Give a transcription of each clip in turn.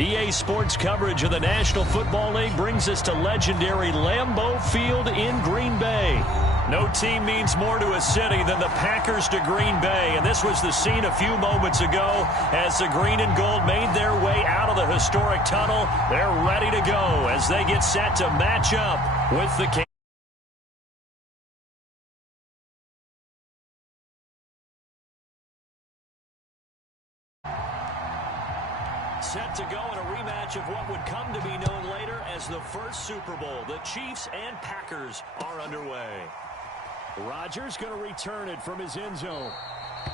EA Sports coverage of the National Football League brings us to legendary Lambeau Field in Green Bay. No team means more to a city than the Packers to Green Bay, and this was the scene a few moments ago as the green and gold made their way out of the historic tunnel. They're ready to go as they get set to match up with the set to go in a rematch of what would come to be known later as the first Super Bowl. The Chiefs and Packers are underway. Rodgers going to return it from his end zone.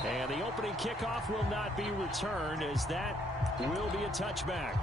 And the opening kickoff will not be returned, as that will be a touchback.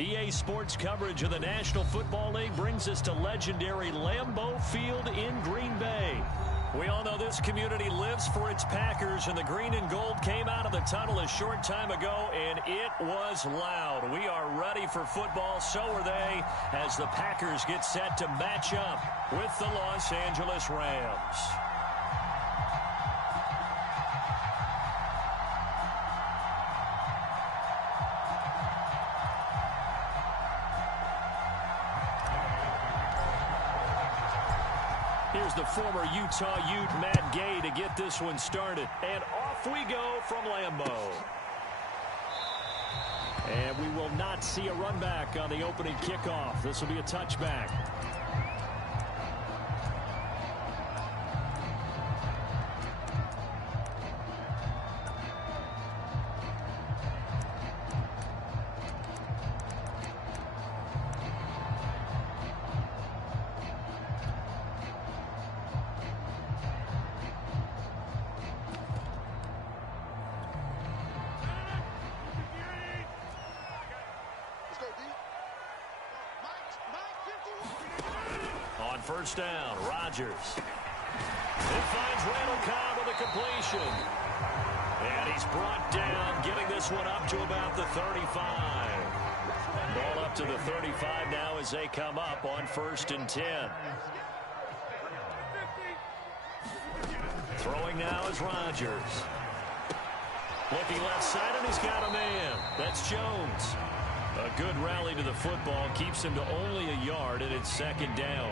EA Sports coverage of the National Football League brings us to legendary Lambeau Field in Green Bay. We all know this community lives for its Packers, and the green and gold came out of the tunnel a short time ago, and it was loud. We are ready for football, so are they, as the Packers get set to match up with the Los Angeles Rams. Here's the former Utah Ute, Matt Gay, to get this one started. And off we go from Lambeau. And we will not see a run back on the opening kickoff. This will be a touchback. First down, Rodgers. It finds Randall Cobb with a completion. And he's brought down, getting this one up to about the 35. Ball up to the 35 now as they come up on 1st and 10. Throwing now is Rodgers. Looking left side, and he's got a man. That's Jones. A good rally to the football keeps him to only a yard, and it's 2nd down.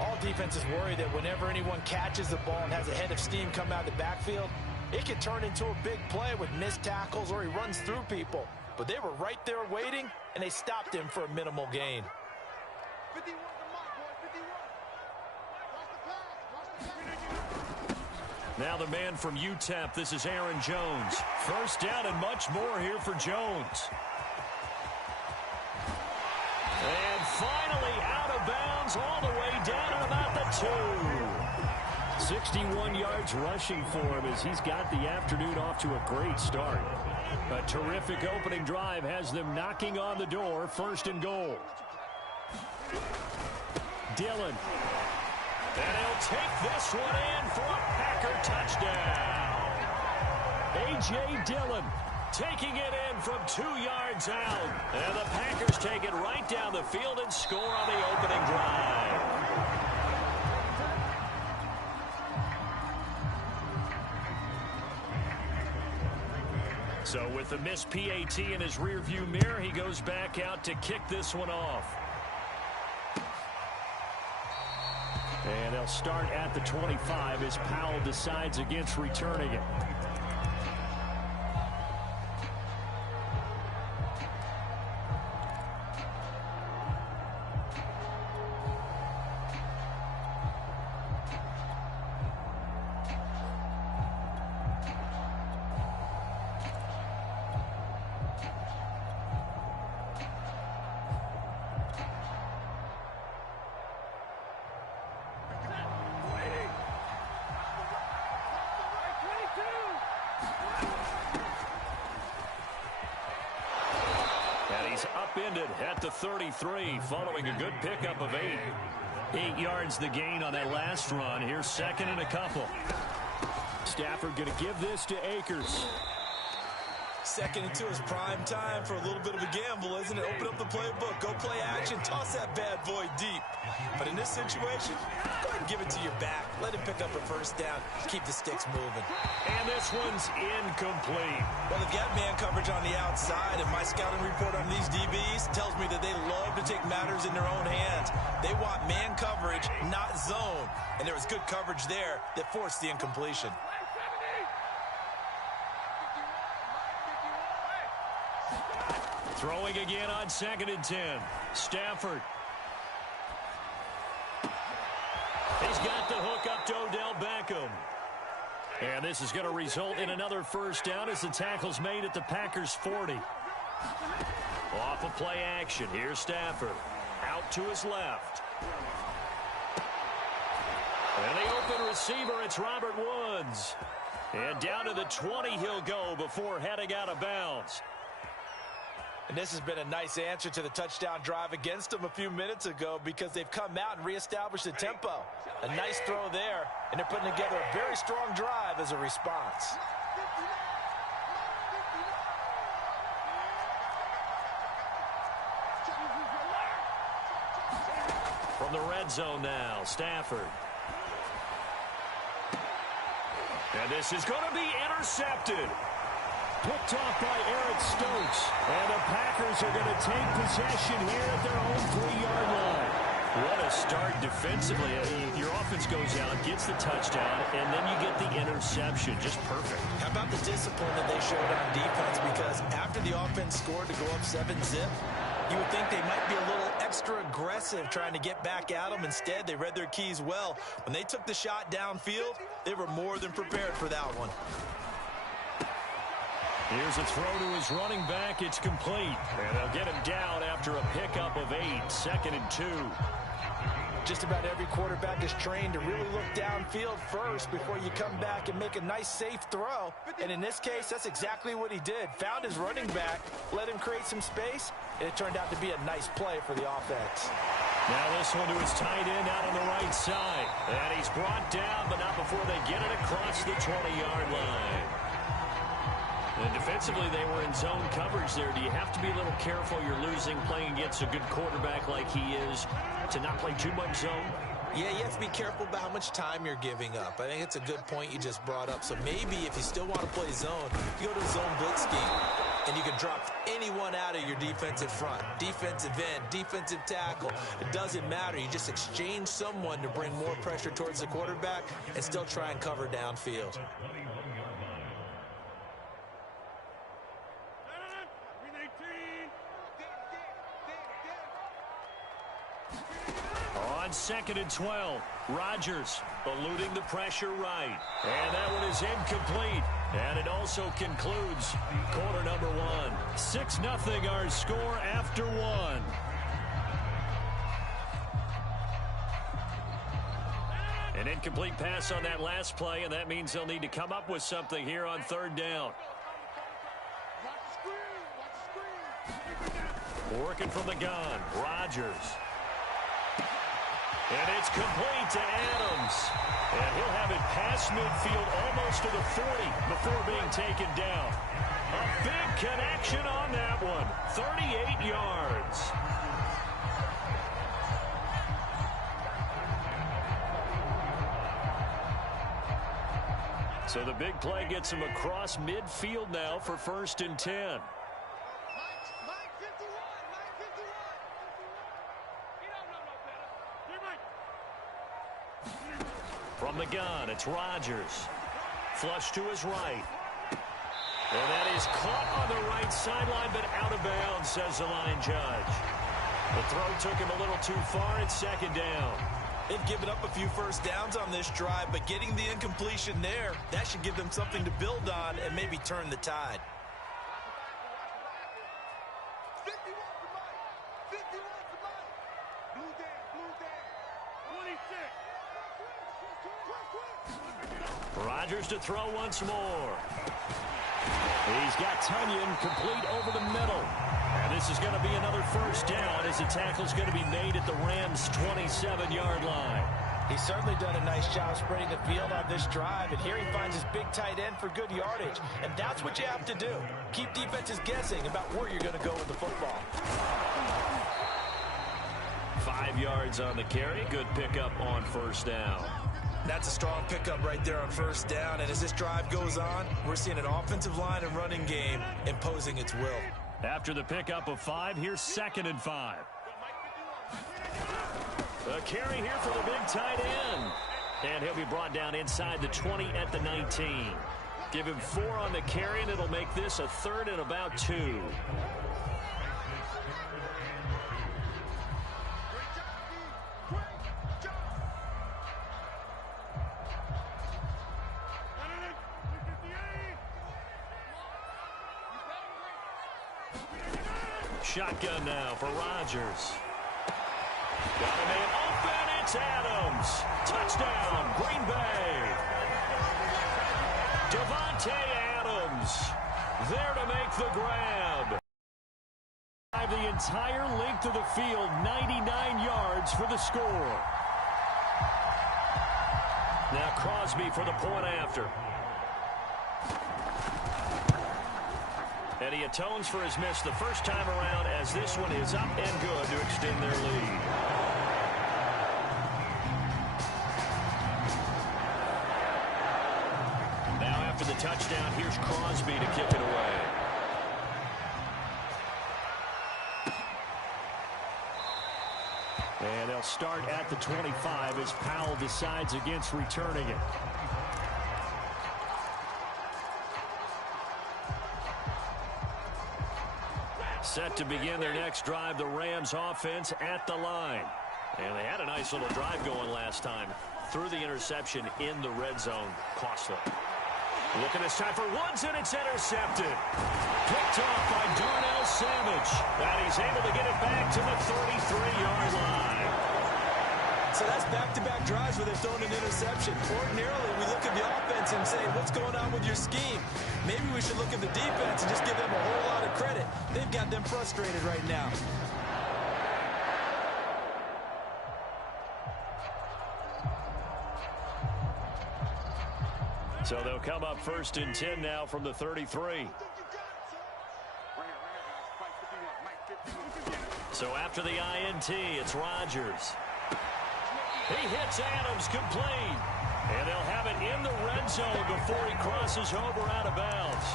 All defenses worry that whenever anyone catches the ball and has a head of steam come out of the backfield, it can turn into a big play with missed tackles or he runs through people. But they were right there waiting, and they stopped him for a minimal gain. 51 Now the man from UTEP, this is Aaron Jones. First down and much more here for Jones. And finally out of bounds all the way down at about the 2. 61 yards rushing for him as he's got the afternoon off to a great start. A terrific opening drive has them knocking on the door, 1st and goal. Dillon. And he'll take this one in for a Packer touchdown. A.J. Dillon taking it in from 2 yards out. And the Packers take it right down the field and score on the opening drive. So with the missed PAT in his rearview mirror, he goes back out to kick this one off. And they'll start at the 25 as Powell decides against returning it. Upended at the 33 following a good pickup of 8. 8 yards the gain on that last run. Here's 2nd and a couple. Stafford going to give this to Akers. 2nd and 2 is prime time for a little bit of a gamble, isn't it? Open up the playbook, go play action, toss that bad boy deep. But in this situation, go ahead and give it to your back. Let him pick up a 1st down. Keep the sticks moving. And this one's incomplete. Well, they've got man coverage on the outside, and my scouting report on these DBs tells me that they love to take matters in their own hands. They want man coverage, not zone. And there was good coverage there that forced the incompletion. Throwing again on 2nd and 10. Stafford. He's got the hook up to Odell Beckham. And this is going to result in another 1st down as the tackle's made at the Packers' 40. Off of play action. Here's Stafford. Out to his left. And the open receiver, it's Robert Woods. And down to the 20 he'll go before heading out of bounds. And this has been a nice answer to the touchdown drive against them a few minutes ago because they've come out and reestablished the tempo. A nice throw there, and they're putting together a very strong drive as a response. From the red zone now, Stafford. And this is going to be intercepted. Picked off by Eric Stokes. And the Packers are going to take possession here at their own 3-yard line. What a start defensively. Your offense goes out, gets the touchdown, and then you get the interception. Just perfect. How about the discipline that they showed on defense? Because after the offense scored to go up 7-zip, you would think they might be a little extra aggressive trying to get back at them. Instead, they read their keys well. When they took the shot downfield, they were more than prepared for that one. Here's a throw to his running back. It's complete. And they'll get him down after a pickup of 8. 2nd and 2. Just about every quarterback is trained to really look downfield first before you come back and make a nice, safe throw. And in this case, that's exactly what he did. Found his running back, let him create some space, and it turned out to be a nice play for the offense. Now this one to his tight end out on the right side. And he's brought down, but not before they get it across the 20-yard line. And defensively, they were in zone coverage there. Do you have to be a little careful? You're losing, playing against a good quarterback like he is, to not play too much zone? Yeah, you have to be careful about how much time you're giving up. I think it's a good point you just brought up. So maybe if you still want to play zone, you go to a zone blitz scheme, and you can drop anyone out of your defensive front. Defensive end, defensive tackle. It doesn't matter. You just exchange someone to bring more pressure towards the quarterback and still try and cover downfield. On 2nd and 12, Rodgers eluding the pressure right. And that one is incomplete. And it also concludes quarter number 1. 6-0 our score after 1. An incomplete pass on that last play, and that means they'll need to come up with something here on 3rd down. Working from the gun, Rodgers. And it's complete to Adams. And he'll have it past midfield almost to the 40 before being taken down. A big connection on that one. 38 yards. So the big play gets him across midfield now for 1st and 10. From the gun, it's Rodgers. Flush to his right. And that is caught on the right sideline, but out of bounds, says the line judge. The throw took him a little too far. It's 2nd down. They've given up a few first downs on this drive, but getting the incompletion there, that should give them something to build on and maybe turn the tide. Rodgers to throw once more. He's got Tunyon complete over the middle. And this is going to be another 1st down as the tackle's going to be made at the Rams' 27-yard line. He's certainly done a nice job spreading the field on this drive, and here he finds his big tight end for good yardage. And that's what you have to do. Keep defenses guessing about where you're going to go with the football. 5 yards on the carry. Good pickup on 1st down. That's a strong pickup right there on 1st down. And as this drive goes on, we're seeing an offensive line and running game imposing its will. After the pickup of 5, here's 2nd and 5. A carry here for the big tight end. And he'll be brought down inside the 20 at the 19. Give him 4 on the carry, and it'll make this a 3rd and about 2. Shotgun now for Rodgers. Got a man open. It's Adams. Touchdown, Green Bay. Devontae Adams there to make the grab. the entire length of the field, 99 yards for the score. Now Crosby for the point after. And he atones for his miss the first time around as this one is up and good to extend their lead. Now after the touchdown, here's Crosby to kick it away. And they'll start at the 25 as Powell decides against returning it. Set to begin their next drive, the Rams offense at the line. And they had a nice little drive going last time. Threw the interception in the red zone. Costly. Looking this time for Woods, and it's intercepted. Picked off by Darnell Savage. And he's able to get it back to the 33-yard line. So that's back-to-back drives where they've thrown an interception. Ordinarily, we look at the offense and say, what's going on with your scheme? Maybe we should look at the defense and just give them a whole lot of credit. They've got them frustrated right now. So they'll come up 1st and 10 now from the 33. So after the INT, it's Rodgers. He hits Adams complete. And they'll have it in the red zone before he crosses over out of bounds.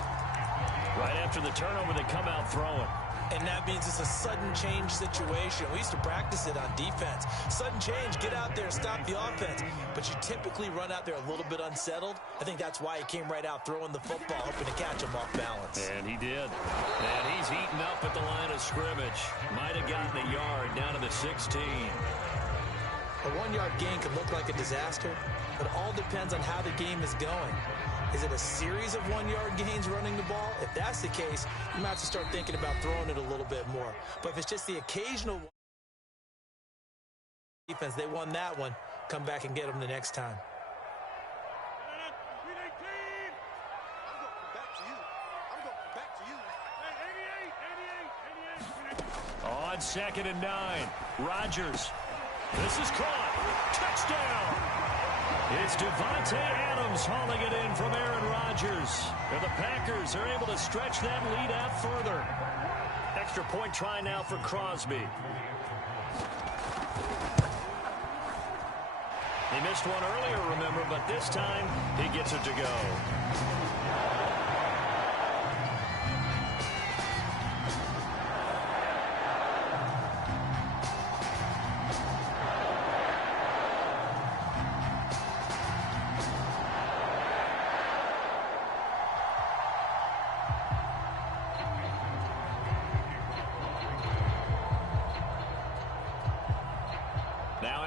Right after the turnover, they come out throwing. And that means it's a sudden change situation. We used to practice it on defense. Sudden change, get out there, stop the offense. But you typically run out there a little bit unsettled. I think that's why he came right out throwing the football, hoping to catch him off balance. And he did. And he's eaten up at the line of scrimmage. Might have gotten a yard down to the 16. A 1-yard gain can look like a disaster, but it all depends on how the game is going. Is it a series of 1-yard gains running the ball? If that's the case, you might have to start thinking about throwing it a little bit more. But if it's just the occasional defense, they won that one, come back and get them the next time. On 2nd and 9, Rodgers. This is caught. Touchdown. It's Devontae Adams hauling it in from Aaron Rodgers. And the Packers are able to stretch that lead out further. Extra point try now for Crosby. He missed one earlier, remember, but this time he gets it to go.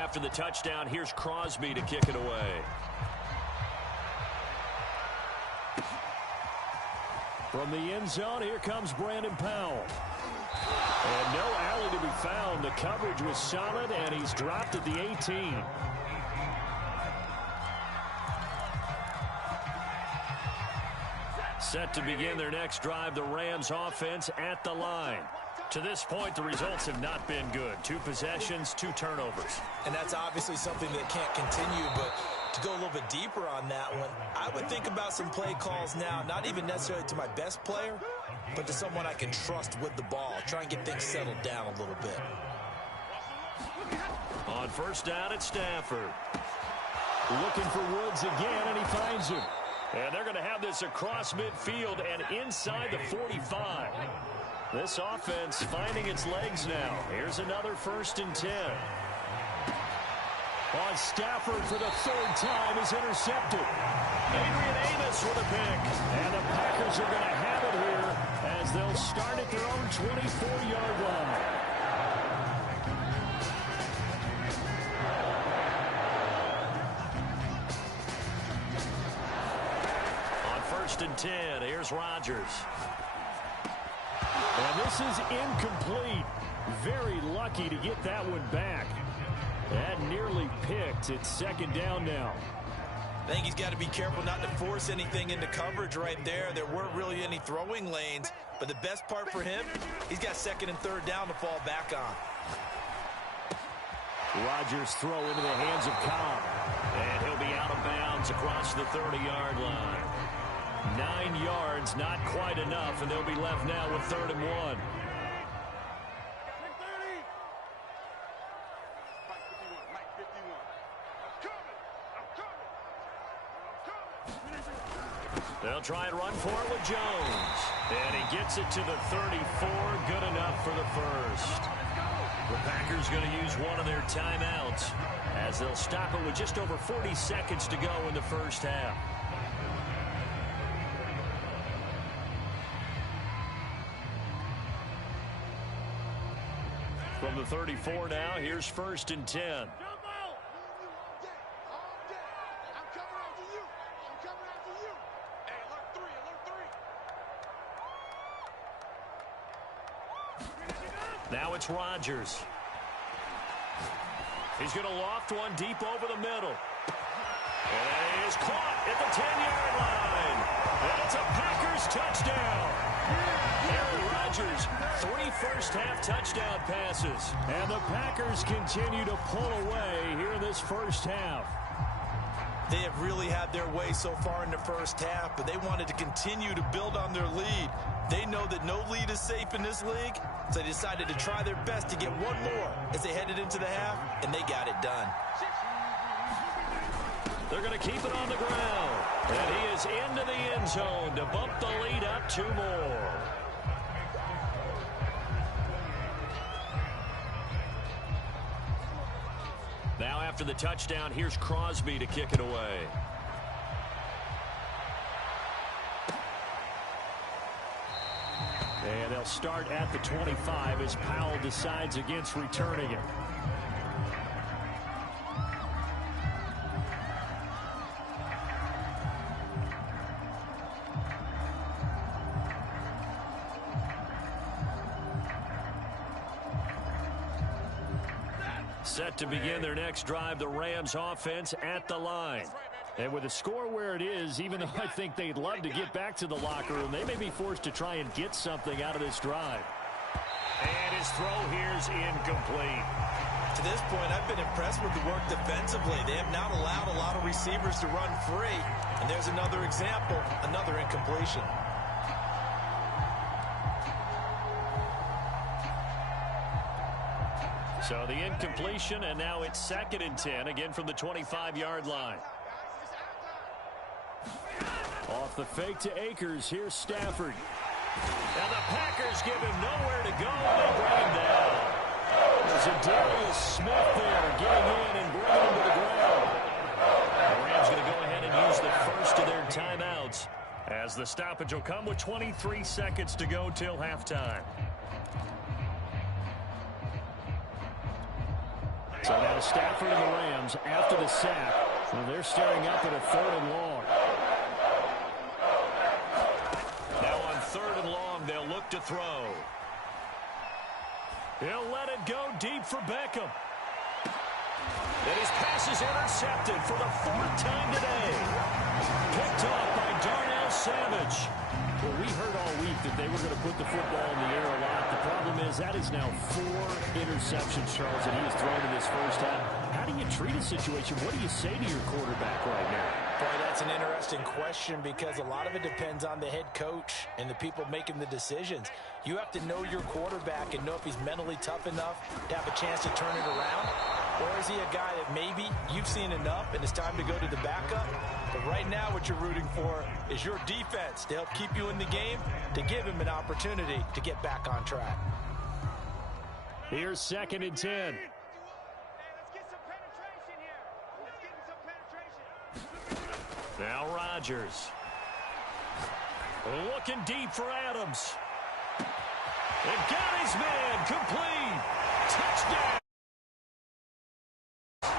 After the touchdown, here's Crosby to kick it away. From the end zone, here comes Brandon Powell. And no alley to be found. The coverage was solid, and he's dropped at the 18. Set to begin their next drive, the Rams offense at the line. To this point, the results have not been good. 2 possessions, 2 turnovers. And that's obviously something that can't continue, but to go a little bit deeper on that one, I would think about some play calls now, not even necessarily to my best player, but to someone I can trust with the ball. Try and get things settled down a little bit. On 1st down at Stafford. Looking for Woods again, and he finds him. And they're going to have this across midfield and inside the 45. This offense finding its legs now. Here's another 1st and 10. On Stafford for the 3rd time is intercepted. Adrian Amos with a pick. And the Packers are going to have it here as they'll start at their own 24-yard line. On 1st and 10, here's Rodgers. And this is incomplete. Very lucky to get that one back. That nearly picked. It's 2nd down now. I think he's got to be careful not to force anything into coverage right there. There weren't really any throwing lanes, but the best part for him, he's got second and third down to fall back on. Rodgers throw into the hands of Cobb, and he'll be out of bounds across the 30-yard line. 9 yards, not quite enough, and they'll be left now with 3rd and 1. They'll try and run for it with Jones. And he gets it to the 34. Good enough for the first. The Packers going to use one of their timeouts as they'll stop it with just over 40 seconds to go in the first half. From the 34 now, here's 1st and 10. Now it's Rodgers. He's going to loft one deep over the middle. And it is caught at the 10-yard line. And it's a Packers touchdown. Aaron Rodgers, 3 first-half touchdown passes. And the Packers continue to pull away here in this first half. They have really had their way so far in the first half, but they wanted to continue to build on their lead. They know that no lead is safe in this league, so they decided to try their best to get one more as they headed into the half, and they got it done. They're going to keep it on the ground. And he is into the end zone to bump the lead up 2 more. Now after the touchdown, here's Crosby to kick it away. And they'll start at the 25 as Powell decides against returning it. Set to begin their next drive, the Rams offense at the line. And with the score where it is, even though I think they'd love to get back to the locker room, they may be forced to try and get something out of this drive. And his throw here's incomplete. To this point, I've been impressed with the work defensively. They have not allowed a lot of receivers to run free. And there's another example, another incompletion. So the incompletion, and now it's 2nd and 10, again from the 25-yard line. Off the fake to Akers, here's Stafford. And the Packers give him nowhere to go, and they bring him down. There's a Darius Smith there getting in and bringing him to the ground. The Rams going to go ahead and use the first of their timeouts as the stoppage will come with 23 seconds to go till halftime. So now Stafford and the Rams, after the sack, well, they're staring up at a 3rd and long. Now on 3rd and long, they'll look to throw. He'll let it go deep for Beckham. And his pass is intercepted for the 4th time today. Picked off by Darnell Savage. Well, we heard all week that they were going to put the football in the air a lot. The problem is that is now 4 interceptions, Charles, that he has thrown in this first half. How do you treat a situation? What do you say to your quarterback right now? Boy, that's an interesting question because a lot of it depends on the head coach and the people making the decisions. You have to know your quarterback and know if he's mentally tough enough to have a chance to turn it around. Or is he a guy that maybe you've seen enough and it's time to go to the backup? But right now what you're rooting for is your defense to help keep you in the game, to give him an opportunity to get back on track. Here's 2nd and 10. Now Rodgers. Looking deep for Adams. And got his man complete. Touchdown. 4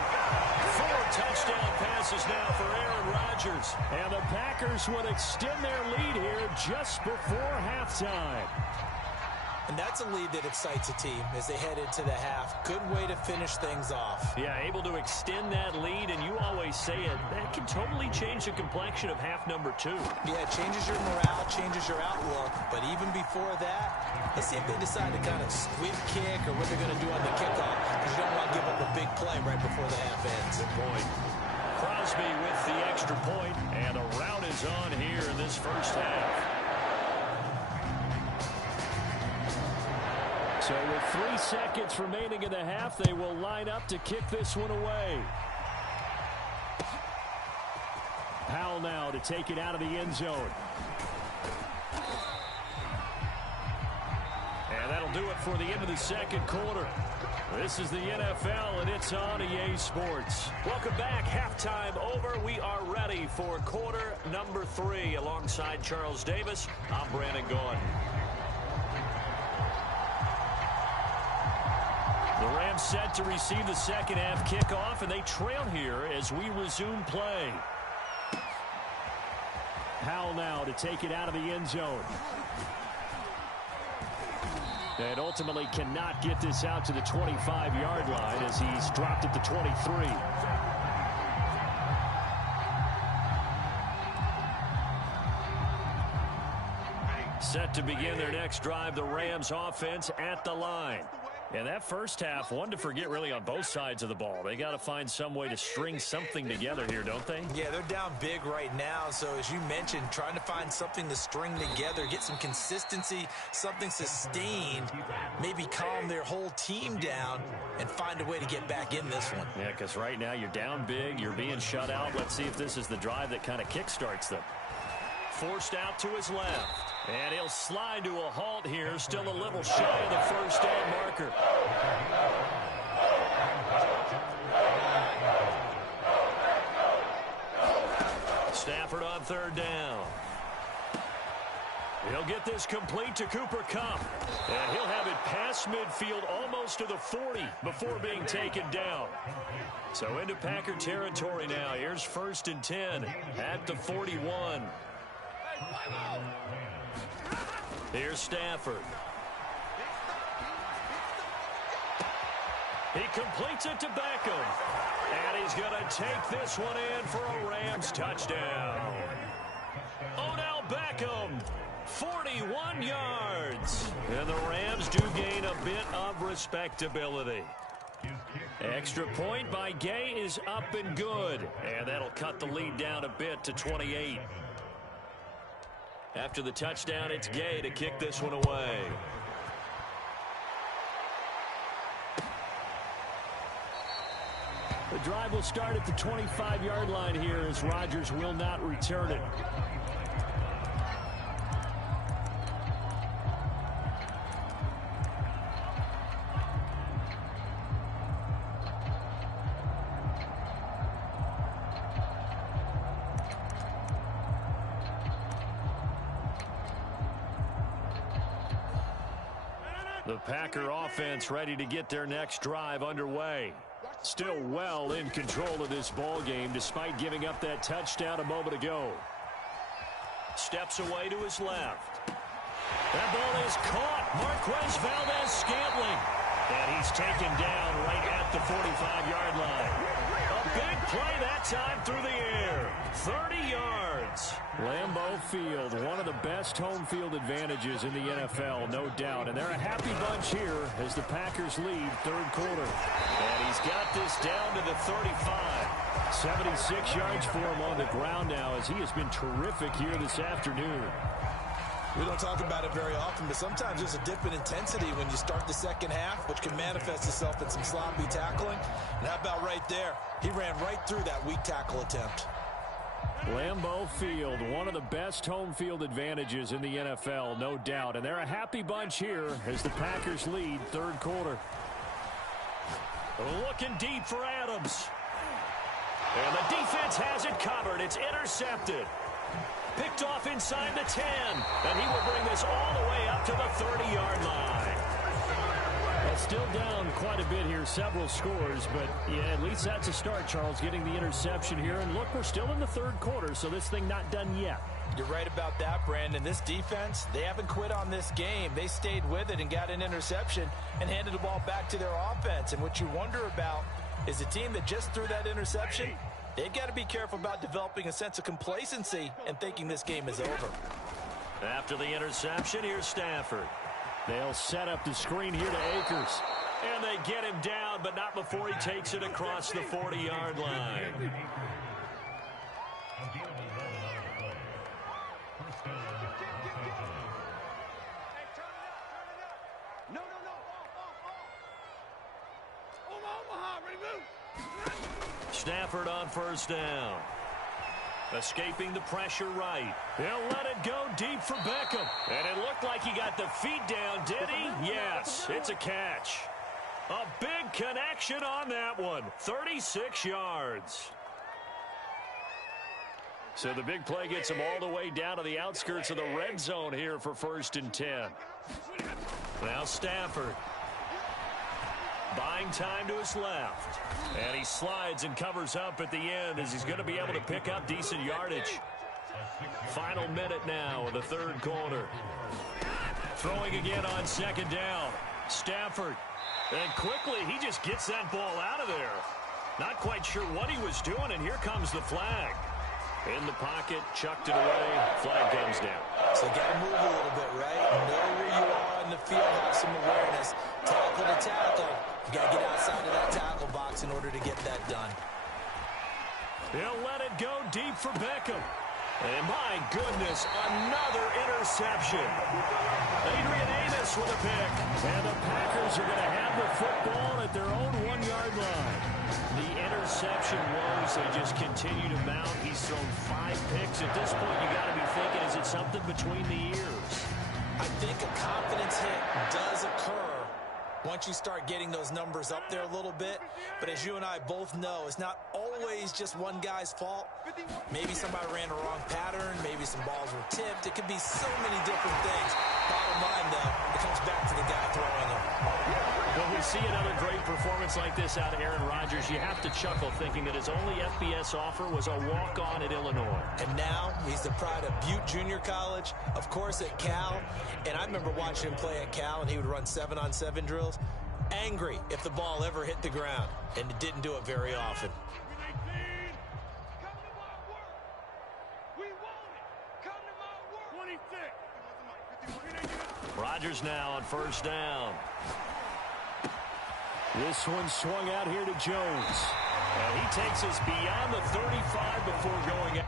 touchdown passes now for Aaron Rodgers. And the Packers would extend their lead here just before halftime. And that's a lead that excites a team as they head into the half. Good way to finish things off. Yeah, able to extend that lead, and you always they say it, that can totally change the complexion of half number 2. Yeah, it changes your morale, changes your outlook. But even before that, let's see if they decide to kind of squib kick or what they're going to do on the kickoff, because you don't want to give up a big play right before the half ends. Good point. Crosby with the extra point, and a rout is on here in this first half. So with 3 seconds remaining in the half, they will line up to kick this one away. Powell now to take it out of the end zone. And that'll do it for the end of the second quarter. This is the NFL, and it's on EA Sports. Welcome back. Halftime over. We are ready for quarter number 3. Alongside Charles Davis, I'm Brandon Gaughan. The Rams set to receive the second half kickoff, and they trail here as we resume play. Powell now to take it out of the end zone. And ultimately cannot get this out to the 25-yard line as he's dropped at the 23. Set to begin their next drive, the Rams offense at the line. And that first half, one to forget really on both sides of the ball. They got to find some way to string something together here, don't they? Yeah, they're down big right now. So as you mentioned, trying to find something to string together, get some consistency, something sustained, maybe calm their whole team down and find a way to get back in this one. Yeah, because right now you're down big, you're being shut out. Let's see if this is the drive that kind of kickstarts them. Forced out to his left. And he'll slide to a halt here. Still a little shy of the first down marker. Stafford on third down. He'll get this complete to Cooper Kupp. And he'll have it past midfield almost to the 40 before being taken down. So into Packer territory now. Here's 1st and 10 at the 41. Here's Stafford. He completes it to Beckham. And he's going to take this one in for a Rams touchdown. Odell Beckham, 41 yards. And the Rams do gain a bit of respectability. Extra point by Gay is up and good. And that'll cut the lead down a bit to 28. After the touchdown, it's Gay to kick this one away. The drive will start at the 25-yard line here as Rodgers will not return it. The Packer offense ready to get their next drive underway. Still well in control of this ball game despite giving up that touchdown a moment ago. Steps away to his left. That ball is caught. Marquez Valdez-Scantling. And he's taken down right at the 45-yard line. A big play that time through the air. 30 yards. Lambeau Field, one of the best home field advantages in the NFL, no doubt. And they're a happy bunch here as the Packers lead third quarter. And he's got this down to the 35. 76 yards for him on the ground now as he has been terrific here this afternoon. We don't talk about it very often, but sometimes there's a dip in intensity when you start the second half, which can manifest itself in some sloppy tackling. And how about right there? He ran right through that weak tackle attempt. Lambeau Field, one of the best home field advantages in the NFL, no doubt. And they're a happy bunch here as the Packers lead third quarter. Looking deep for Adams. And the defense has it covered. It's intercepted. Picked off inside the 10. And he will bring this all the way up to the 30-yard line. Well, still down quite a bit here, several scores, but yeah, at least that's a start, Charles, getting the interception here. And look, we're still in the third quarter, so this thing not done yet. You're right about that, Brandon. This defense, they haven't quit on this game. They stayed with it and got an interception and handed the ball back to their offense. And what you wonder about is a team that just threw that interception, They've got to be careful about developing a sense of complacency and thinking this game is over. After the interception, here's Stafford. They'll set up the screen here to Akers. And they get him down, but not before he takes it across the 40-yard line. Stafford on first down. Escaping the pressure right. He'll let it go deep for Beckham. And it looked like he got the feet down, did he? Yes, it's a catch. A big connection on that one. 36 yards. So the big play gets him all the way down to the outskirts of the red zone here for 1st and 10. Now Stafford. Buying time to his left. And he slides and covers up at the end as he's going to be able to pick up decent yardage. Final minute now of the 3rd quarter. Throwing again on 2nd down. Stafford. And quickly he just gets that ball out of there. Not quite sure what he was doing, and here comes the flag. In the pocket, chucked it away, flag comes down. So you got to move a little bit, right? Know where you are in the field, have some awareness. Tackle to tackle. You got to get outside of that tackle box in order to get that done. He'll let it go deep for Beckham. And my goodness, another interception. Adrian Amos with a pick. And the Packers are going to have the football at their own 1-yard line. The interception woes, they just continue to mount. He's thrown 5 picks. At this point, you got to be thinking, is it something between the ears? I think a confidence hit does occur once you start getting those numbers up there a little bit. But as you and I both know, it's not always just one guy's fault. Maybe somebody ran a wrong pattern. Maybe some balls were tipped. It could be so many different things. Bottom line, though, it comes back to the guy throwing them. When we see another great performance like this out of Aaron Rodgers, you have to chuckle thinking that his only FBS offer was a walk-on at Illinois. And now he's the pride of Butte Junior College, of course at Cal. And I remember watching him play at Cal, and he would run 7-on-7 drills. Angry if the ball ever hit the ground, and it didn't do it very often. Rodgers now on first down. This one swung out here to Jones. And he takes us beyond the 35 before going out.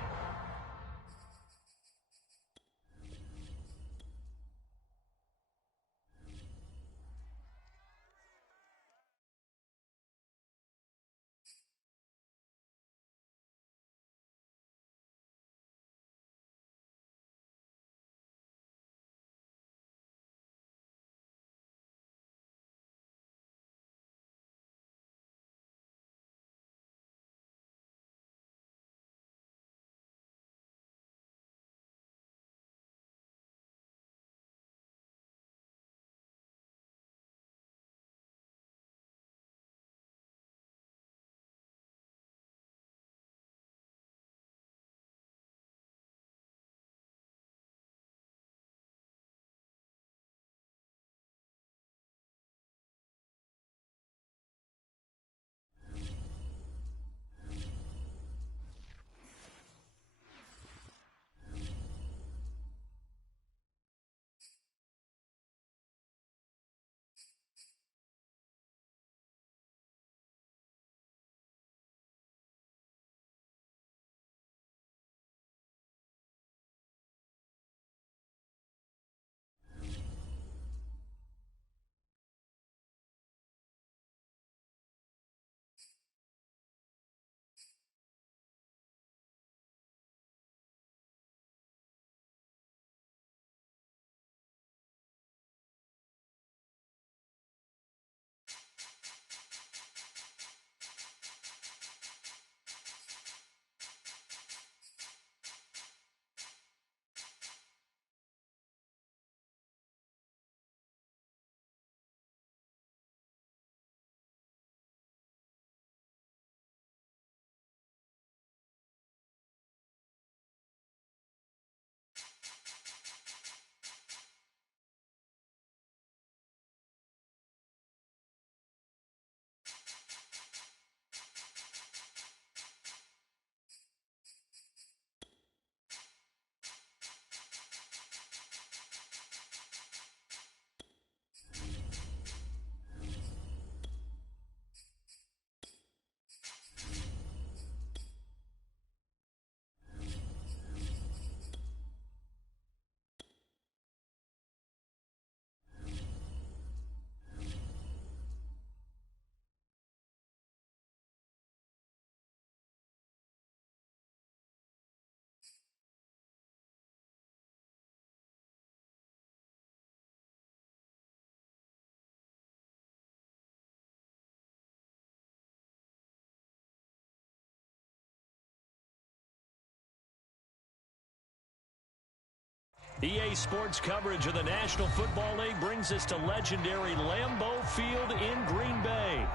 EA Sports coverage of the National Football League brings us to legendary Lambeau Field in Green Bay.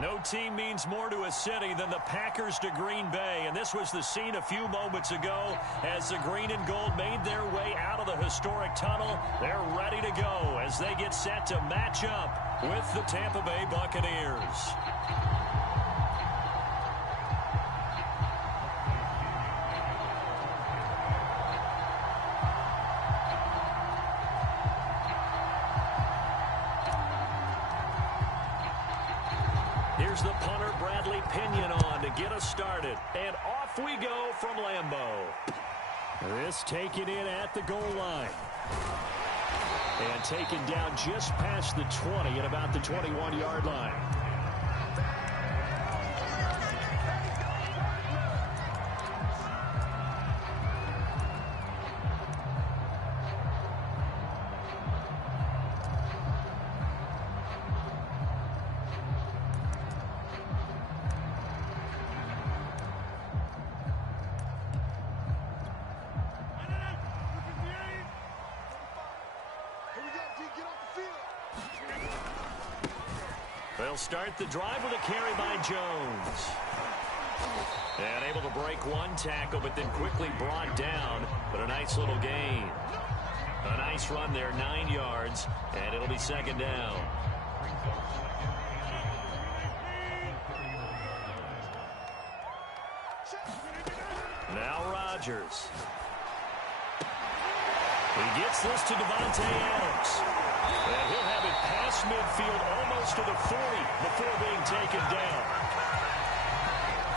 No team means more to a city than the Packers to Green Bay, and this was the scene a few moments ago as the green and gold made their way out of the historic tunnel. They're ready to go as they get set to match up with the Tampa Bay Buccaneers. Here's the punter, Bradley Pinion, on to get us started. And off we go from Lambeau. This taken in at the goal line. And taken down just past the 20 at about the 21-yard line. They'll start the drive with a carry by Jones. And able to break one tackle, but then quickly brought down. But a nice little gain. A nice run there, 9 yards, and it'll be second down. Now Rodgers. He gets this to Devontae Adams. And he'll have it past midfield almost to the 40 before being taken down.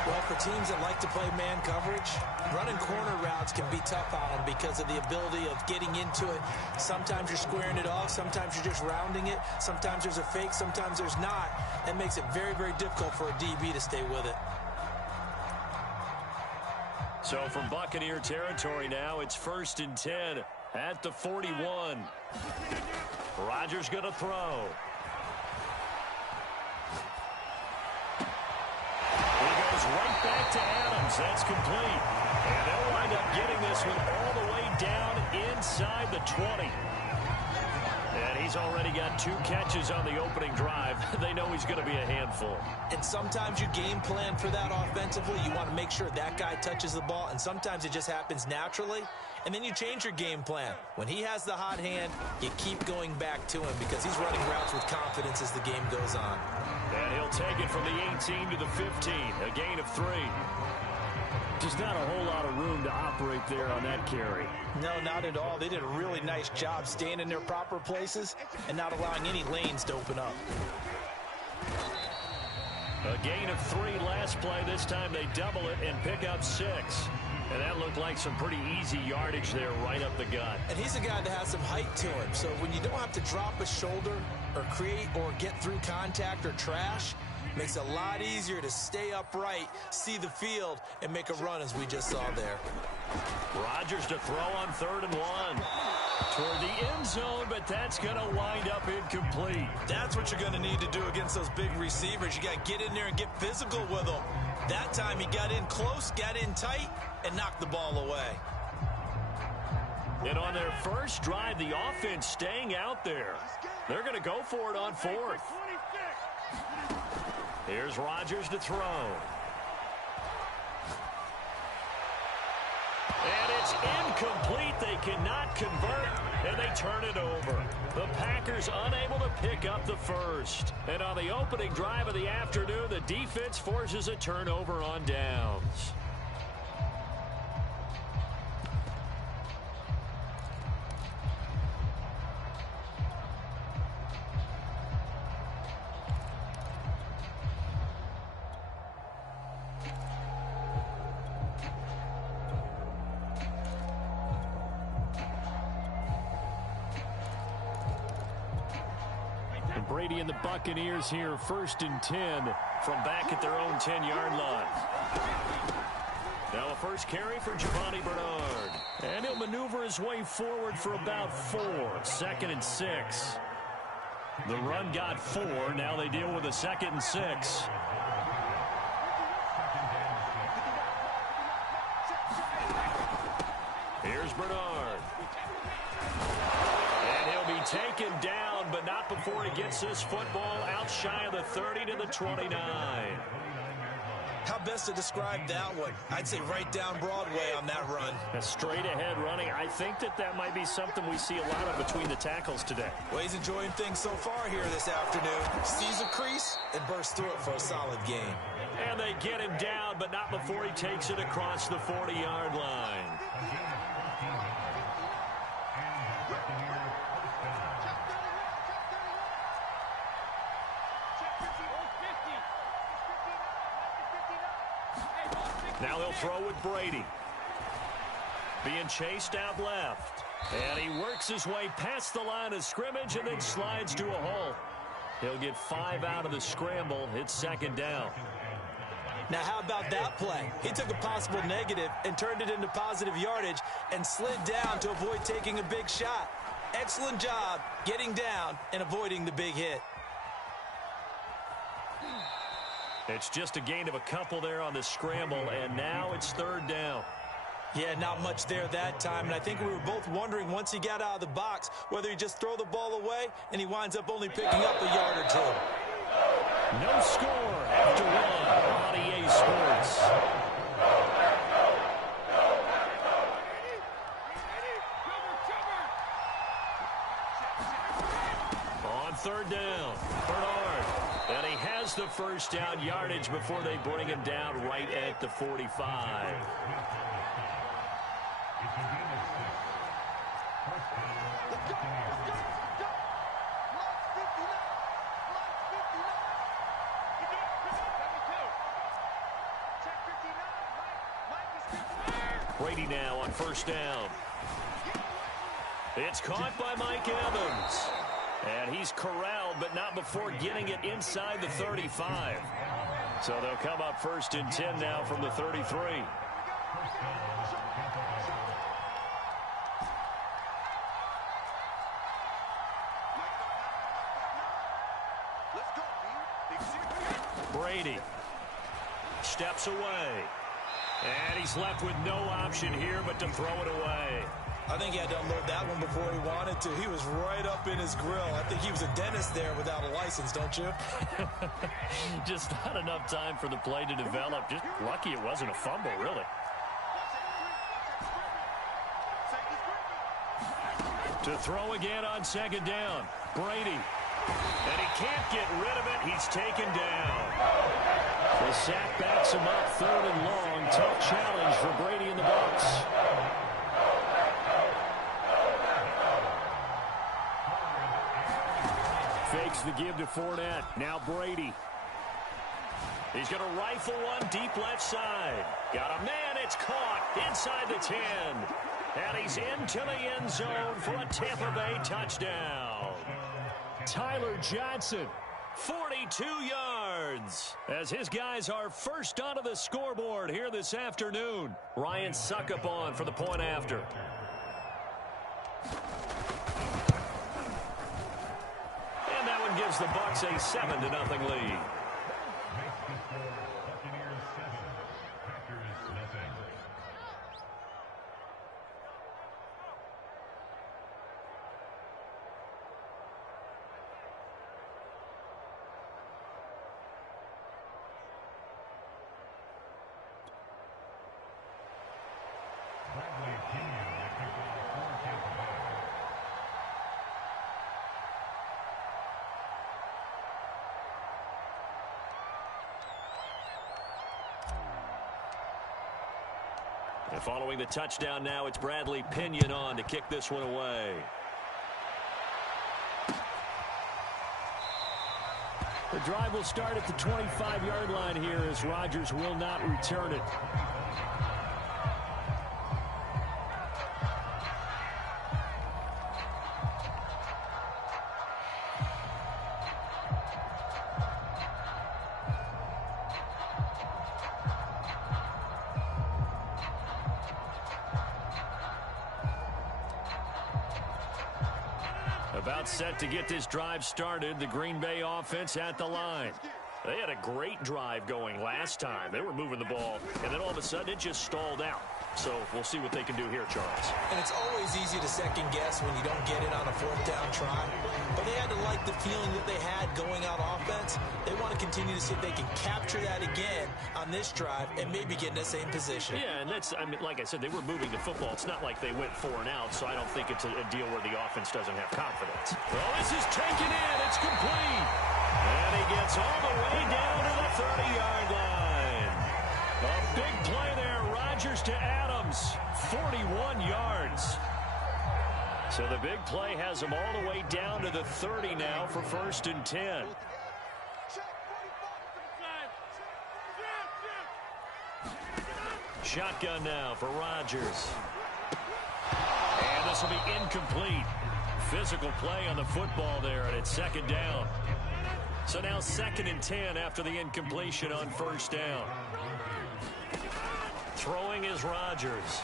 Well, for teams that like to play man coverage, running corner routes can be tough on them because of the ability of getting into it. Sometimes you're squaring it off. Sometimes you're just rounding it. Sometimes there's a fake. Sometimes there's not. That makes it very, very difficult for a DB to stay with it. So from Buccaneer territory now, it's 1st and 10 at the 41. Rodgers going to throw. He goes right back to Adams. That's complete. And they'll wind up getting this one all the way down inside the 20. And he's already got 2 catches on the opening drive. They know he's going to be a handful. And sometimes you game plan for that offensively. You want to make sure that guy touches the ball. And sometimes it just happens naturally. And then you change your game plan. When he has the hot hand, you keep going back to him because he's running routes with confidence as the game goes on. And he'll take it from the 18 to the 15, a gain of 3. Just not a whole lot of room to operate there on that carry. No, not at all. They did a really nice job staying in their proper places and not allowing any lanes to open up. A gain of 3 last play. This time they double it and pick up 6. And that looked like some pretty easy yardage there right up the gut. And he's a guy that has some height to him. So when you don't have to drop a shoulder or create or get through contact or trash, makes it a lot easier to stay upright, see the field, and make a run as we just saw there. Rodgers to throw on 3rd and 1. Toward the end zone, but that's going to wind up incomplete. That's what you're going to need to do against those big receivers. You got to get in there and get physical with them. That time he got in close, got in tight, and knocked the ball away. And on their first drive, the offense staying out there. They're going to go for it on 4th. Here's Rodgers to throw. And it's incomplete. They cannot convert, and they turn it over. The Packers unable to pick up the first. And on the opening drive of the afternoon, the defense forces a turnover on downs. Brady and the Buccaneers here, 1st and 10 from back at their own 10-yard line. Now a first carry for Giovanni Bernard. And he'll maneuver his way forward for about 4. 2nd and 6. The run got 4. Now they deal with a 2nd and 6. Here's Bernard. taken down, but not before he gets this football out shy of the 30 to the 29. How best to describe that one? I'd say right down Broadway on that run. A straight-ahead running. I think that might be something we see a lot of between the tackles today. Well, he's enjoying things so far here this afternoon. Sees a crease and bursts through it for a solid gain. And they get him down, but not before he takes it across the 40-yard line. Now they'll throw with Brady. Being chased out left. And he works his way past the line of scrimmage and then slides to a hole. He'll get 5 out of the scramble. It's second down. Now, how about that play? He took a possible negative and turned it into positive yardage and slid down to avoid taking a big shot. Excellent job getting down and avoiding the big hit. It's just a gain of a couple there on the scramble, and now it's third down. Yeah, not much there that time, and I think we were both wondering once he got out of the box whether he'd just throw the ball away, and he winds up only picking up a yard or two. No score after one on EA Sports. On third down, Bernard. And he has the first down yardage before they bring him down right at the 45. Brady now on first down. It's caught by Mike Evans. And he's corralled, but not before getting it inside the 35. So they'll come up first and 10 now from the 33. Brady steps away. And he's left with no option here but to throw it away. I think he had to unload that one before he wanted to. He was right up in his grill. I think he was a dentist there without a license, don't you? Just not enough time for the play to develop. Just lucky it wasn't a fumble, really. To throw again on second down. Brady. And he can't get rid of it. He's taken down. The sack backs him up third and long. Tough challenge for Brady in the box. Fakes the give to Fournette. Now Brady. He's going to rifle one deep left side. Got a man. It's caught inside the 10. And he's into the end zone for a Tampa Bay touchdown. Tyler Johnson, 42 yards. As his guys are first onto the scoreboard here this afternoon. Ryan Suckup on for the point after. Gives the Bucs a 7-0 lead. And following the touchdown now, it's Bradley Pinion on to kick this one away. The drive will start at the 25-yard line here as Rodgers will not return it. About set to get this drive started. The Green Bay offense at the line. They had a great drive going last time. They were moving the ball, and then all of a sudden it just stalled out. So we'll see what they can do here, Charles. And it's always easy to second guess when you don't get it on a fourth down try. But they had to like the feeling that they had going out offense. They want to continue to see if they can capture that again on this drive and maybe get in the same position. Yeah, and that's, I mean, like I said, they were moving the football. It's not like they went 4 and out, so I don't think it's a deal where the offense doesn't have confidence. Well, this is taken in. It's complete. And he gets all the way down to the 30-yard line. A big play there. Rodgers to Adams. 41 yards. So the big play has him all the way down to the 30 now for 1st and 10. Shotgun now for Rodgers. And this will be incomplete. Physical play on the football there, and it's 2nd down. So now 2nd and 10 after the incompletion on 1st down. Throwing is Rodgers.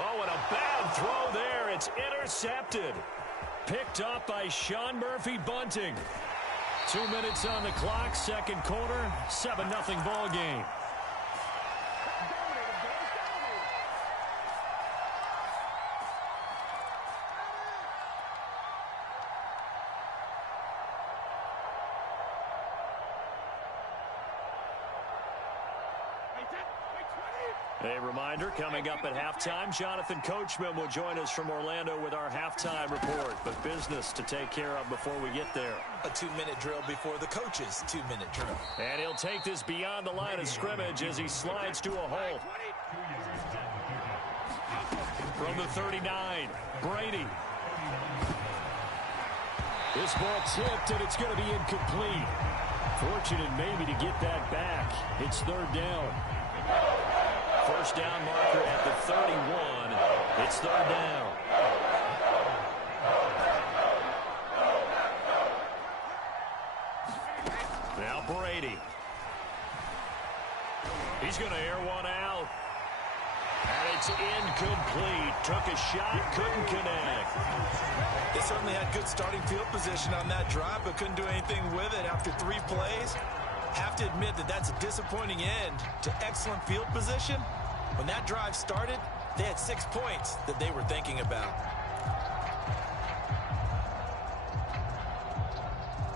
Oh, and a bad throw there. It's intercepted. Picked up by Sean Murphy-Bunting. 2 minutes on the clock, 2nd quarter, 7-0 ball game. A reminder, coming up at halftime, Jonathan Coachman will join us from Orlando with our halftime report. But business to take care of before we get there. A 2-minute drill before the coach's 2-minute drill. And he'll take this beyond the line of scrimmage as he slides to a hole. From the 39, Brady. This ball tipped, and it's going to be incomplete. Fortunate maybe to get that back. It's 3rd down. 1st down marker at the 31. It's 3rd down. Now Brady. He's going to air one out. And it's incomplete. Took a shot, couldn't connect. They certainly had good starting field position on that drive, but couldn't do anything with it after 3 plays. Have to admit that that's a disappointing end to excellent field position. When that drive started, they had 6 points that they were thinking about.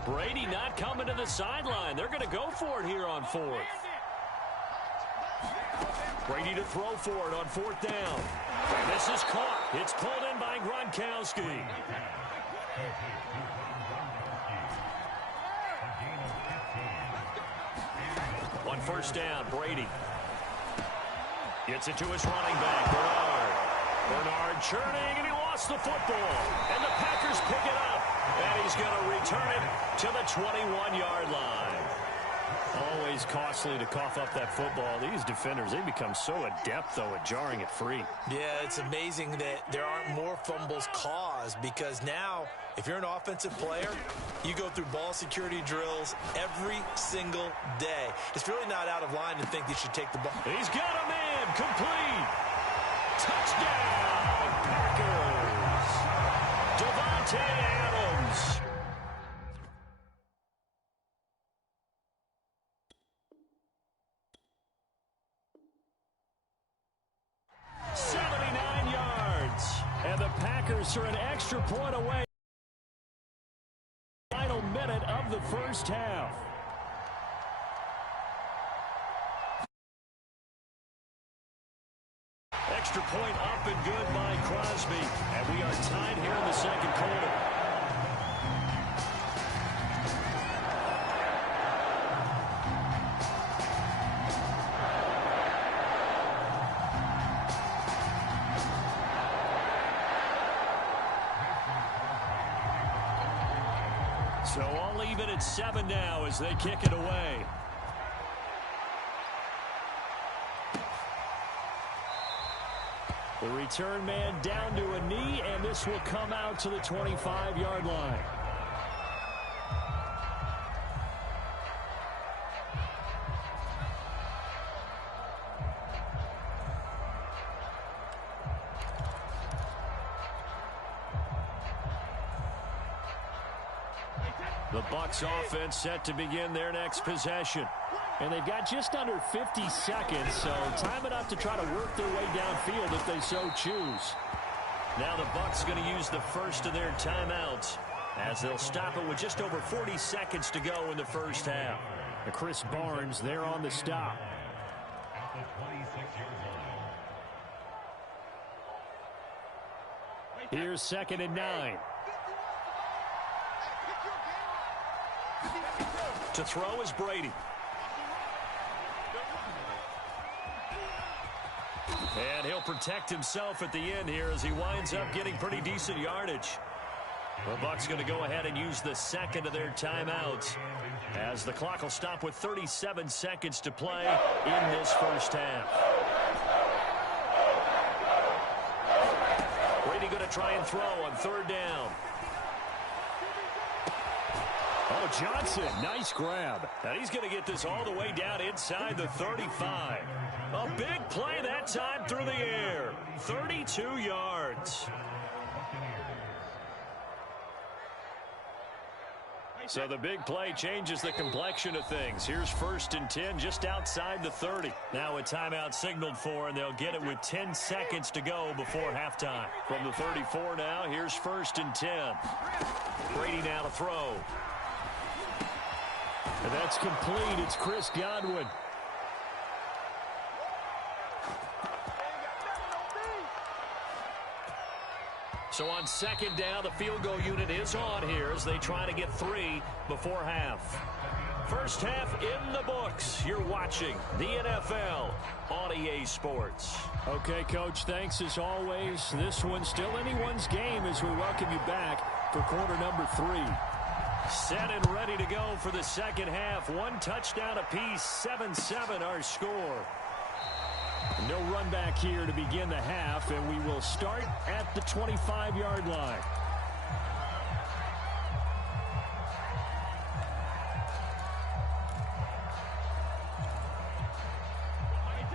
Brady not coming to the sideline. They're going to go for it here on 4th. Brady to throw for it on 4th down. This is caught. It's pulled in by Gronkowski. On 1st down, Brady gets it to his running back, Bernard. Bernard churning, and he lost the football. And the Packers pick it up. And he's going to return it to the 21-yard line. Always costly to cough up that football. These defenders, they become so adept, though, at jarring it free. Yeah, it's amazing that there aren't more fumbles caused, because now, if you're an offensive player, you go through ball security drills every single day. It's really not out of line to think you should take the ball. He's got a man, complete. Touchdown, Packers. Devontae Adams. And the Packers are an extra point away. Final minute of the 1st half. Extra point up and good by Crosby. And we are tied here in the 2nd quarter. So all even at 7 now as they kick it away. The return man down to a knee, and this will come out to the 25-yard line. The Bucs offense set to begin their next possession. And they've got just under 50 seconds, so time enough to try to work their way downfield if they so choose. Now the Bucs going to use the first of their timeouts as they'll stop it with just over 40 seconds to go in the first half. Chris Barnes there on the stop. Here's 2nd and 9. To throw is Brady. And he'll protect himself at the end here as he winds up getting pretty decent yardage. The Bucs going to go ahead and use the second of their timeouts as the clock will stop with 37 seconds to play in this first half. Brady going to try and throw on 3rd down. Oh, Johnson, nice grab. And he's going to get this all the way down inside the 35. A big play that time through the air. 32 yards. So the big play changes the complexion of things. Here's 1st and 10 just outside the 30. Now a timeout signaled for, and they'll get it with 10 seconds to go before halftime. From the 34 now, here's 1st and 10. Brady now to throw. And that's complete. It's Chris Godwin. So on 2nd down, the field goal unit is on here as they try to get 3 before half. First half in the books. You're watching the NFL on EA Sports. Okay, Coach, thanks as always. This one's still anyone's game as we welcome you back for quarter number 3. Set and ready to go for the second half. 1 touchdown apiece, 7-7 our score. No run back here to begin the half, and we will start at the 25-yard line.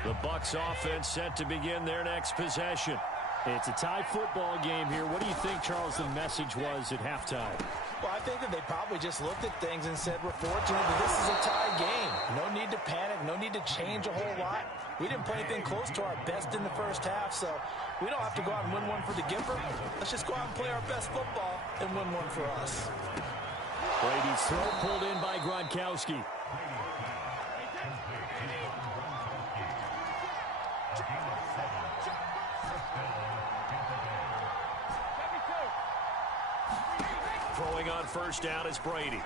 The Bucs offense set to begin their next possession. It's a tie football game here. What do you think, Charles, the message was at halftime? Well, I think that they probably just looked at things and said, we're fortunate that this is a tie game. No need to panic, no need to change a whole lot. We didn't play anything close to our best in the first half, so we don't have to go out and win one for the giver. Let's just go out and play our best football and win one for us. Brady's throw pulled in by Gronkowski. Throwing on 1st down is Brady.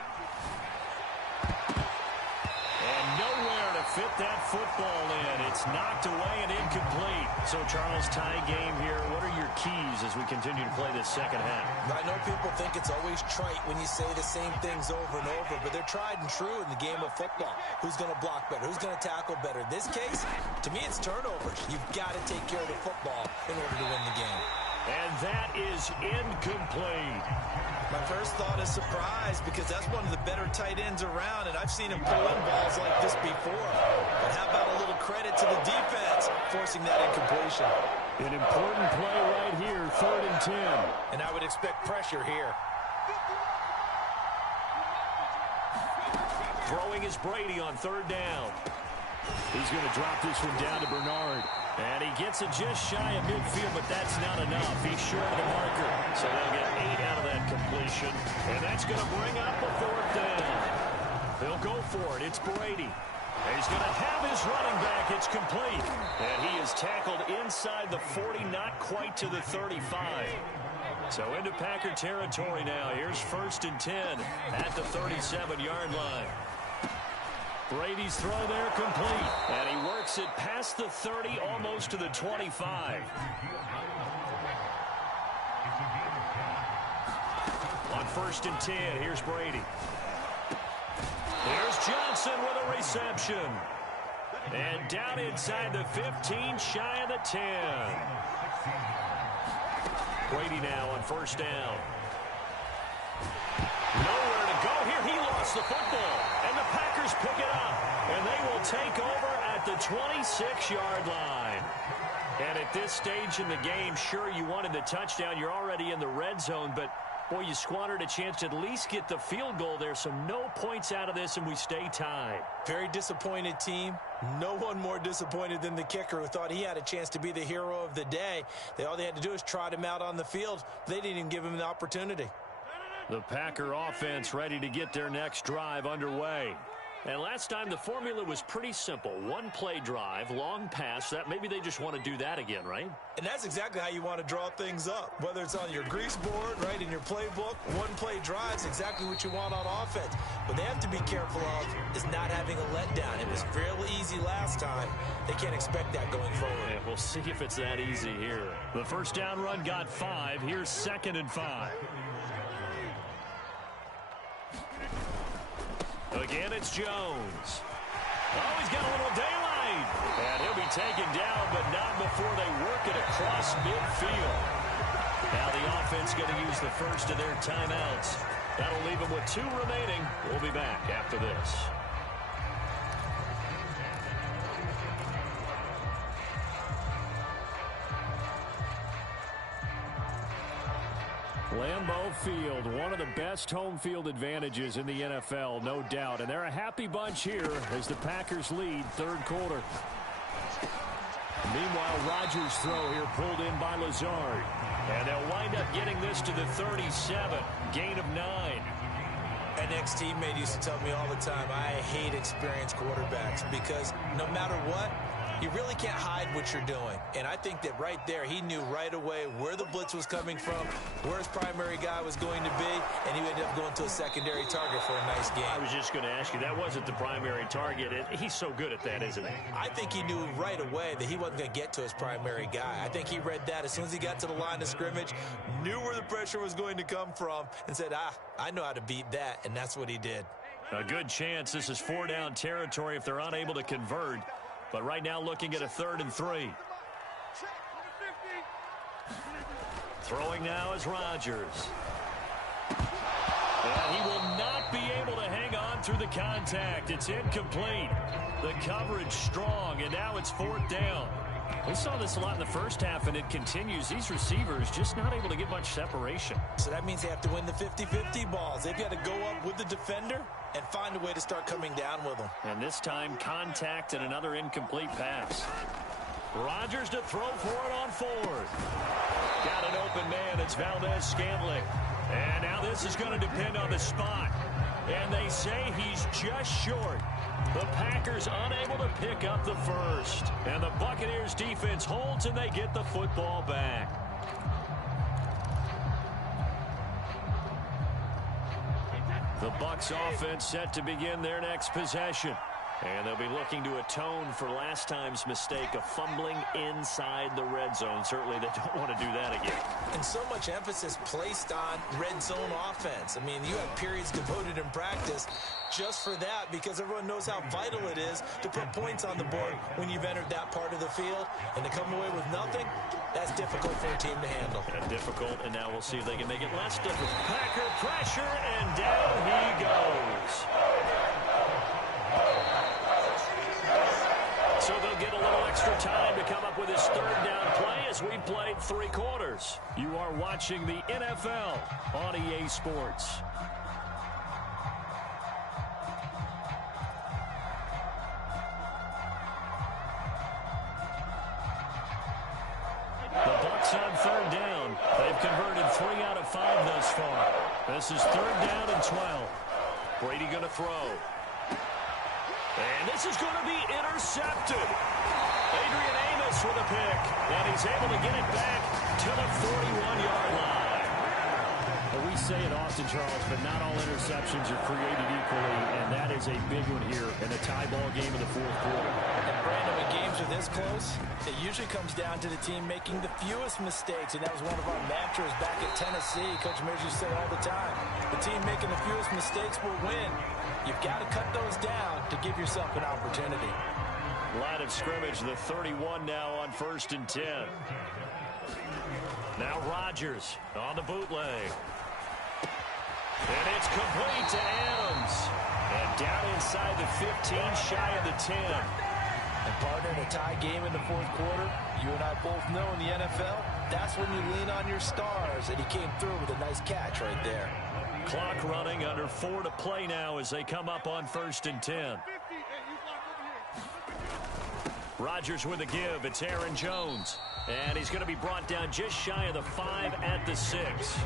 And nowhere to fit that football in. It's knocked away and incomplete. So, Charles, tie game here. What are your keys as we continue to play this second half? I know people think it's always trite when you say the same things over and over, but they're tried and true in the game of football. Who's going to block better? Who's going to tackle better? In this case, to me, it's turnovers. You've got to take care of the football in order to win the game. And that is incomplete. My first thought is surprise because that's one of the better tight ends around, and I've seen him pull in balls like this before. But how about a little credit to the defense forcing that incompletion? An important play right here, 3rd and 10. And I would expect pressure here. Throwing is Brady on 3rd down. He's going to drop this one down to Bernard. And he gets it just shy of midfield, but that's not enough. He's short of the marker. So they'll get 8 out of that completion. And that's going to bring up a 4th down. They'll go for it. It's Brady. He's going to have his running back. It's complete. And he is tackled inside the 40, not quite to the 35. So into Packer territory now. Here's 1st and 10 at the 37-yard line. Brady's throw there complete. And he works it past the 30, almost to the 25. On 1st and 10, here's Brady. Here's Johnson with a reception. And down inside the 15, shy of the 10. Brady now on 1st down. Nowhere to go here. He lost the football. And the Packers pick it up. And they will take over at the 26-yard line. And at this stage in the game, sure, you wanted the touchdown. You're already in the red zone. But Boy, you squandered a chance to at least get the field goal there, so no points out of this, and we stay tied. Very disappointed team. No one more disappointed than the kicker, who thought he had a chance to be the hero of the day. All they had to do is trot him out on the field. They didn't even give him the opportunity. The Packer offense ready to get their next drive underway. And last time the formula was pretty simple. One play drive, long pass. That maybe they just want to do that again, right? And that's exactly how you want to draw things up. Whether it's on your grease board, right, in your playbook, one play drive is exactly what you want on offense. What they have to be careful of is not having a letdown. It was fairly easy last time. They can't expect that going forward. Yeah, we'll see if it's that easy here. The first down run got 5. Here's 2nd and 5. Again, it's Jones. Oh, he's got a little daylight. And he'll be taken down, but not before they work it across midfield. Now the offense going to use the first of their timeouts. That'll leave them with 2 remaining. We'll be back after this. Lambeau Field, one of the best home field advantages in the NFL, no doubt. And they're a happy bunch here as the Packers lead 3rd quarter. Meanwhile, Rodgers' throw here pulled in by Lazard. And they'll wind up getting this to the 37, gain of 9. An ex-teammate used to tell me all the time, I hate experienced quarterbacks because no matter what, you really can't hide what you're doing. And I think that right there, he knew right away where the blitz was coming from, where his primary guy was going to be, and he ended up going to a secondary target for a nice game. I was just going to ask you, that wasn't the primary target. He's so good at that, isn't he? I think he knew right away that he wasn't going to get to his primary guy. I think he read that as soon as he got to the line of scrimmage, knew where the pressure was going to come from, and said, I know how to beat that, and that's what he did. A good chance this is 4-down territory if they're unable to convert. But right now looking at a 3rd and 3. Throwing now is Rodgers. And he will not be able to hang on through the contact. It's incomplete. The coverage strong, and now it's 4th down. We saw this a lot in the first half, and it continues. These receivers just not able to get much separation. So that means they have to win the 50-50 balls. They've got to go up with the defender and find a way to start coming down with them. And this time, contact and another incomplete pass. Rodgers to throw for it on 4th. Got an open man. It's Valdez-Scantling. And now this is going to depend on the spot. And they say he's just short. The Packers unable to pick up the first. And the Buccaneers defense holds and they get the football back. The Bucs offense set to begin their next possession. And they'll be looking to atone for last time's mistake of fumbling inside the red zone. Certainly they don't want to do that again. And so much emphasis placed on red zone offense. I mean, you have periods devoted in practice just for that because everyone knows how vital it is to put points on the board when you've entered that part of the field. And to come away with nothing, that's difficult for a team to handle. And difficult, and now we'll see if they can make it less difficult. Packer pressure, and down he goes. So they'll get a little extra time to come up with his 3rd down play as we played 3 quarters. You are watching the NFL on EA Sports. The Bucs on 3rd down. They've converted 3 out of 5 thus far. This is 3rd down and 12. Brady going to throw. And this is going to be intercepted. Adrian Amos with a pick. And he's able to get it back to the 41-yard line. Well, we say it often, Charles, but not all interceptions are created equally, and that is a big one here in the tie ball game of the 4th quarter. And Brandon, when games are this close, it usually comes down to the team making the fewest mistakes, and that was one of our mantras back at Tennessee. Coach Mears used to say all the time, the team making the fewest mistakes will win. You've got to cut those down to give yourself an opportunity. Line of scrimmage, the 31 now on 1st and 10. Now Rodgers on the bootleg. And it's complete to Adams. And down inside the 15, shy of the 10. And partner, in a tie game in the fourth quarter, you and I both know in the NFL, that's when you lean on your stars, and he came through with a nice catch right there. Clock running, under 4 to play now as they come up on 1st and 10. Rodgers with a give. It's Aaron Jones. And he's going to be brought down just shy of the 5 at the 6.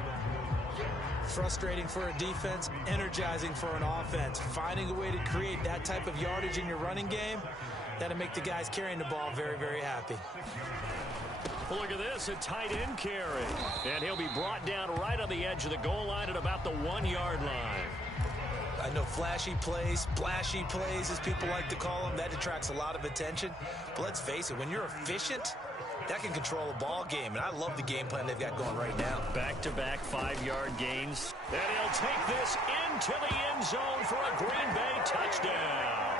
Frustrating for a defense, energizing for an offense. Finding a way to create that type of yardage in your running game, that'll make the guys carrying the ball very, very happy. Well, look at this, a tight end carry. And he'll be brought down right on the edge of the goal line at about the 1-yard line. I know flashy plays, splashy plays, as people like to call them, that attracts a lot of attention. But let's face it, when you're efficient, that can control a ball game. And I love the game plan they've got going right now. Back-to-back 5-yard gains. And he'll take this into the end zone for a Green Bay touchdown.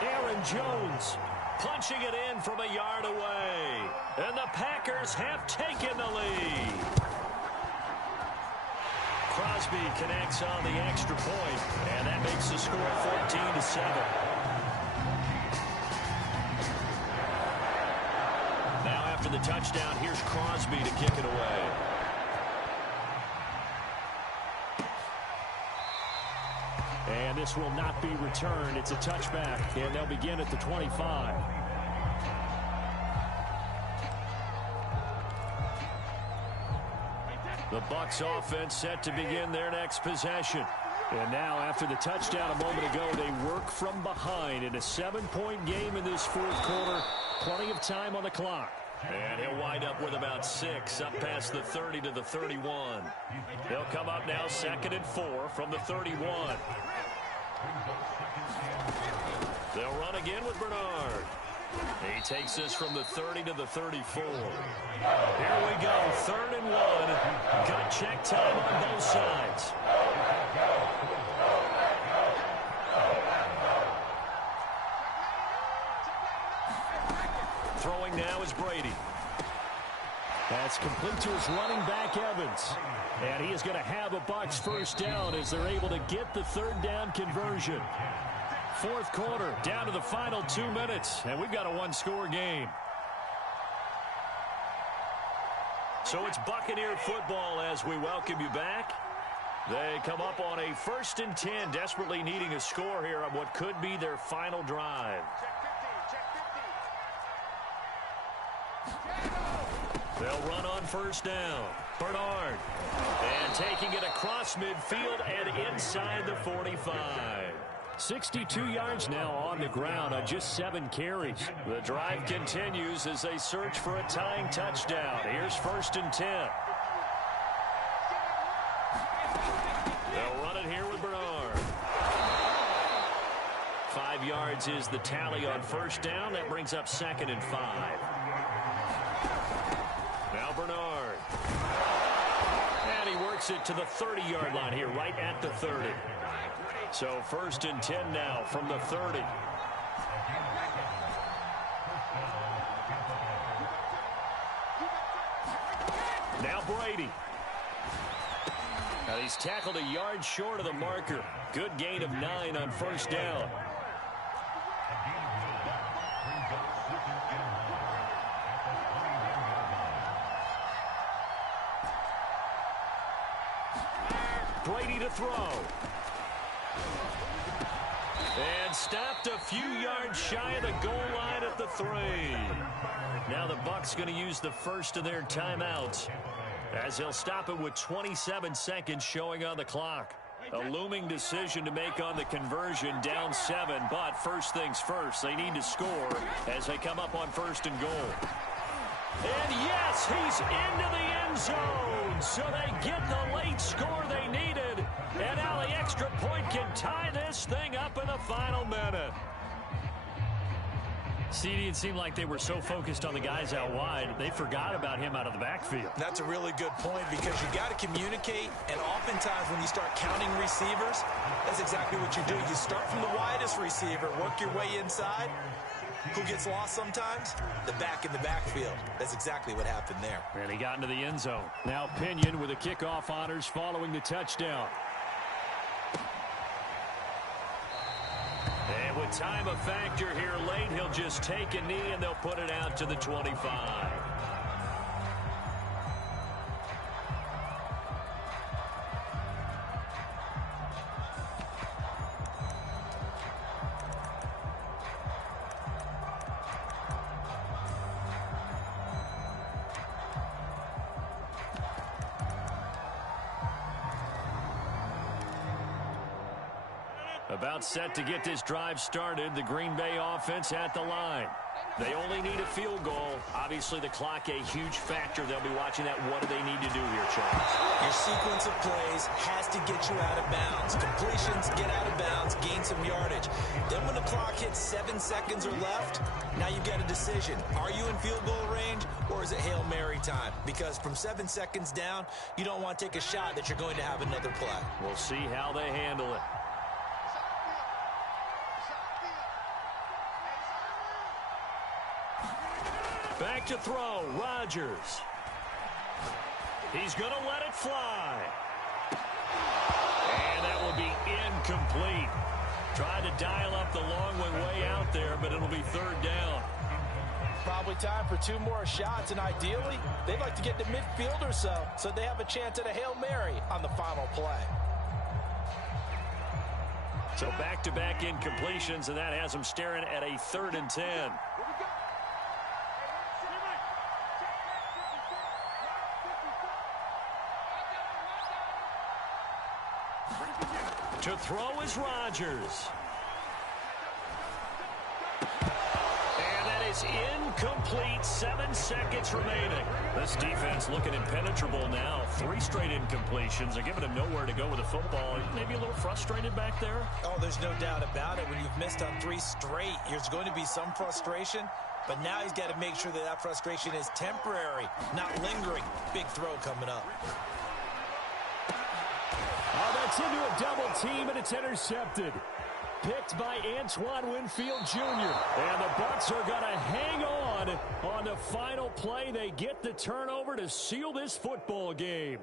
Aaron Jones punching it in from a yard away. And the Packers have taken the lead. Crosby connects on the extra point, and that makes the score 14-7. Now after the touchdown, here's Crosby to kick it away. And this will not be returned. It's a touchback, and they'll begin at the 25. The Bucs offense set to begin their next possession. And now, after the touchdown a moment ago, they work from behind in a 7-point game in this fourth quarter. Plenty of time on the clock. And he'll wind up with about 6 up past the 30 to the 31. They'll come up now 2nd and 4 from the 31. They'll run again with Bernard. He takes this from the 30 to the 34. Here we go, 3rd and 1. Gut check time on both sides. Throwing now is Brady. That's complete to his running back, Evans. And he is going to have a Bucs first down as they're able to get the 3rd down conversion. Fourth quarter, down to the final 2 minutes, and we've got a 1-score game. So it's Buccaneer football as we welcome you back. They come up on a 1st and 10, desperately needing a score here on what could be their final drive. They'll run on 1st down. Bernard. And taking it across midfield and inside the 45. 62 yards now on the ground on just 7 carries. The drive continues as they search for a tying touchdown. Here's 1st and 10. They'll run it here with Bernard. 5 yards is the tally on 1st down. That brings up 2nd and 5. Now Bernard. And he works it to the 30-yard line here, right at the 30. So 1st and 10 now from the 30. Now Brady. Now he's tackled a yard short of the marker. Good gain of 9 on 1st down. Brady to throw. And stopped a few yards shy of the goal line at the 3. Now the Bucs going to use the first of their timeouts as they'll stop it with 27 seconds showing on the clock. A looming decision to make on the conversion, down 7, but first things first, they need to score as they come up on 1st and goal. And yes, he's into the end zone, so they get the late score they needed. And now the extra point can tie this thing up in the final minute. CD, it seemed like they were so focused on the guys out wide, they forgot about him out of the backfield. That's a really good point because you got to communicate, and oftentimes when you start counting receivers, that's exactly what you do. You start from the widest receiver, work your way inside. Who gets lost sometimes? The back in the backfield. That's exactly what happened there. And he got into the end zone. Now Pinion with the kickoff honors following the touchdown. And With time a factor here late, he'll just take a knee and they'll put it out to the 25. About set to get this drive started. The Green Bay offense at the line. They only need a field goal. Obviously, the clock a huge factor. They'll be watching that. What do they need to do here, Charles? Your sequence of plays has to get you out of bounds. Completions, get out of bounds, gain some yardage. Then when the clock hits 7 seconds or left, now you've got a decision. Are you in field goal range or is it Hail Mary time? Because from 7 seconds down, you don't want to take a shot that you're going to have another play. We'll see how they handle it. Back to throw, Rodgers. He's going to let it fly. And that will be incomplete. Trying to dial up the long one way out there, but it'll be third down. Probably time for 2 more shots, and ideally, they'd like to get to midfield or so they have a chance at a Hail Mary on the final play. So back-to-back incompletions, and that has them staring at a 3rd and 10. To throw is Rodgers. And that is incomplete. 7 seconds remaining. This defense looking impenetrable now. 3 straight incompletions. They're giving him nowhere to go with the football. Maybe a little frustrated back there. Oh, there's no doubt about it. When you've missed on 3 straight, there's going to be some frustration. But now he's got to make sure that that frustration is temporary, not lingering. Big throw coming up. Oh, that's into a double team, and it's intercepted. Picked by Antoine Winfield Jr. And the Bucs are going to hang on the final play. They get the turnover to seal this football game.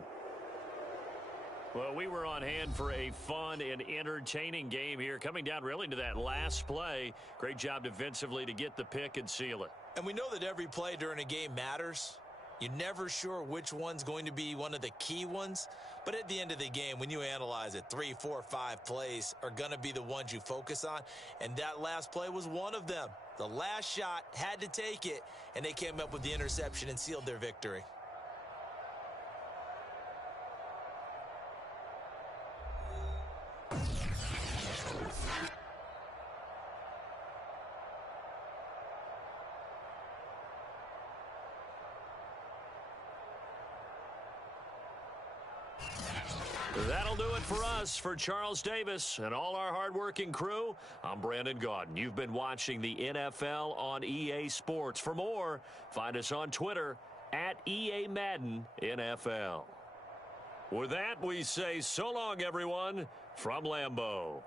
Well, we were on hand for a fun and entertaining game here. Coming down really to that last play. Great job defensively to get the pick and seal it. And we know that every play during a game matters. You're never sure which one's going to be one of the key ones. But at the end of the game, when you analyze it, 3, 4, 5 plays are going to be the ones you focus on. And that last play was one of them. The last shot had to take it, and they came up with the interception and sealed their victory. That'll do it for us. For Charles Davis and all our hardworking crew, I'm Brandon Gaudin. You've been watching the NFL on EA Sports. For more, find us on Twitter at EA Madden NFL. With that, we say so long, everyone, from Lambeau.